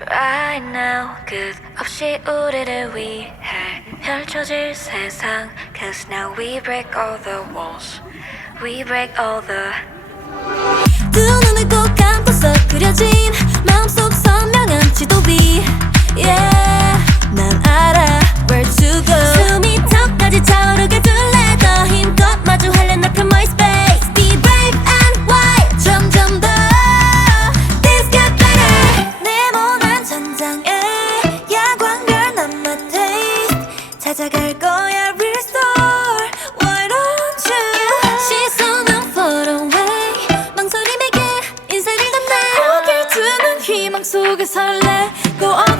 Right now 끝없이 우리를 위해 펼쳐질 세상 Cause now we break all the walls We break all the 두 눈을 꼭 감고서 그려진 마음속 선명한 지도 위 Yeah 난 알아 where to go 숨이 턱까지 차오르게 둘래 더 힘껏 마주할래 널 편 my space Be brave and wild 점점 더 Things get better 네모난 천장에 야광별 난 my taste 찾아갈 거야 restore Why don't you 시선은 far away 망설임에게 인사를 건네 고개를 드는 희망 속에 설레 Go on